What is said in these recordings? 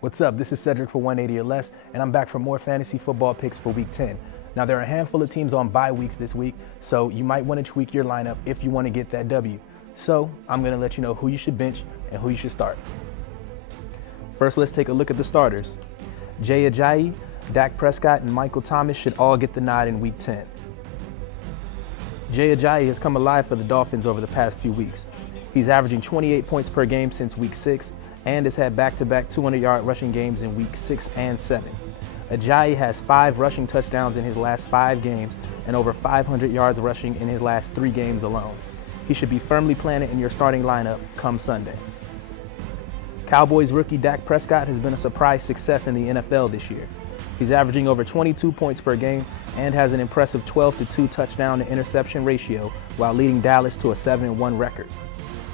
What's up? This is Cedric for 180 or Less, and I'm back for more fantasy football picks for Week 10. Now, there are a handful of teams on bye weeks this week, so you might want to tweak your lineup if you want to get that W. So, I'm going to let you know who you should bench and who you should start. First, let's take a look at the starters. Jay Ajayi, Dak Prescott, and Michael Thomas should all get the nod in Week 10. Jay Ajayi has come alive for the Dolphins over the past few weeks. He's averaging 28 points per game since Week 6 and has had back-to-back 200-yard rushing games in Week 6 and 7. Ajayi has 5 rushing touchdowns in his last 5 games and over 500 yards rushing in his last 3 games alone. He should be firmly planted in your starting lineup come Sunday. Cowboys rookie Dak Prescott has been a surprise success in the NFL this year. He's averaging over 22 points per game and has an impressive 12-2 touchdown to interception ratio while leading Dallas to a 7-1 record.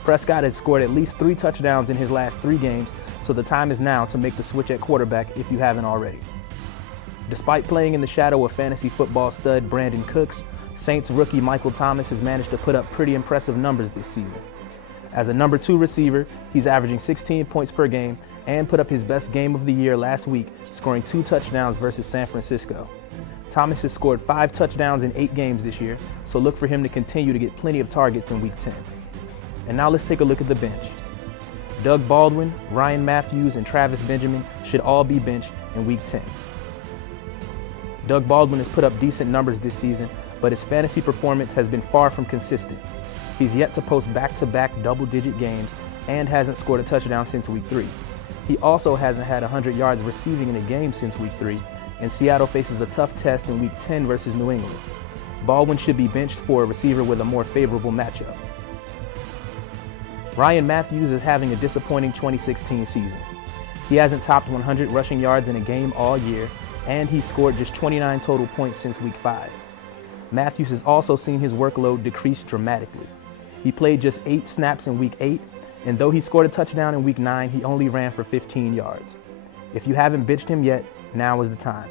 Prescott has scored at least 3 touchdowns in his last 3 games, so the time is now to make the switch at quarterback if you haven't already. Despite playing in the shadow of fantasy football stud Brandon Cooks, Saints rookie Michael Thomas has managed to put up pretty impressive numbers this season. As a number 2 receiver, he's averaging 16 points per game and put up his best game of the year last week, scoring 2 touchdowns versus San Francisco. Thomas has scored 5 touchdowns in 8 games this year, so look for him to continue to get plenty of targets in Week 10. And now let's take a look at the bench. Doug Baldwin, Ryan Matthews, and Travis Benjamin should all be benched in Week 10. Doug Baldwin has put up decent numbers this season, but his fantasy performance has been far from consistent. He's yet to post back-to-back double-digit games and hasn't scored a touchdown since Week 3. He also hasn't had 100 yards receiving in a game since Week 3, and Seattle faces a tough test in Week 10 versus New England. Baldwin should be benched for a receiver with a more favorable matchup. Ryan Matthews is having a disappointing 2016 season. He hasn't topped 100 rushing yards in a game all year, and he's scored just 29 total points since Week 5. Matthews has also seen his workload decrease dramatically. He played just 8 snaps in Week 8, and though he scored a touchdown in Week 9, he only ran for 15 yards. If you haven't benched him yet, now is the time.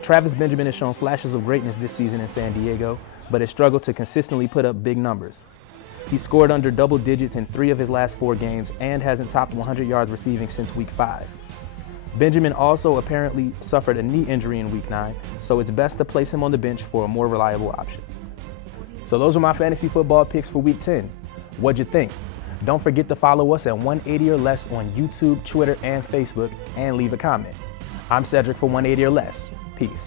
Travis Benjamin has shown flashes of greatness this season in San Diego, but has struggled to consistently put up big numbers. He scored under double digits in 3 of his last 4 games and hasn't topped 100 yards receiving since Week 5. Benjamin also apparently suffered a knee injury in Week 9, so it's best to place him on the bench for a more reliable option. So those are my fantasy football picks for Week 10. What'd you think? Don't forget to follow us at 180 or Less on YouTube, Twitter, and Facebook, and leave a comment. I'm Cedric for 180 or Less. Peace.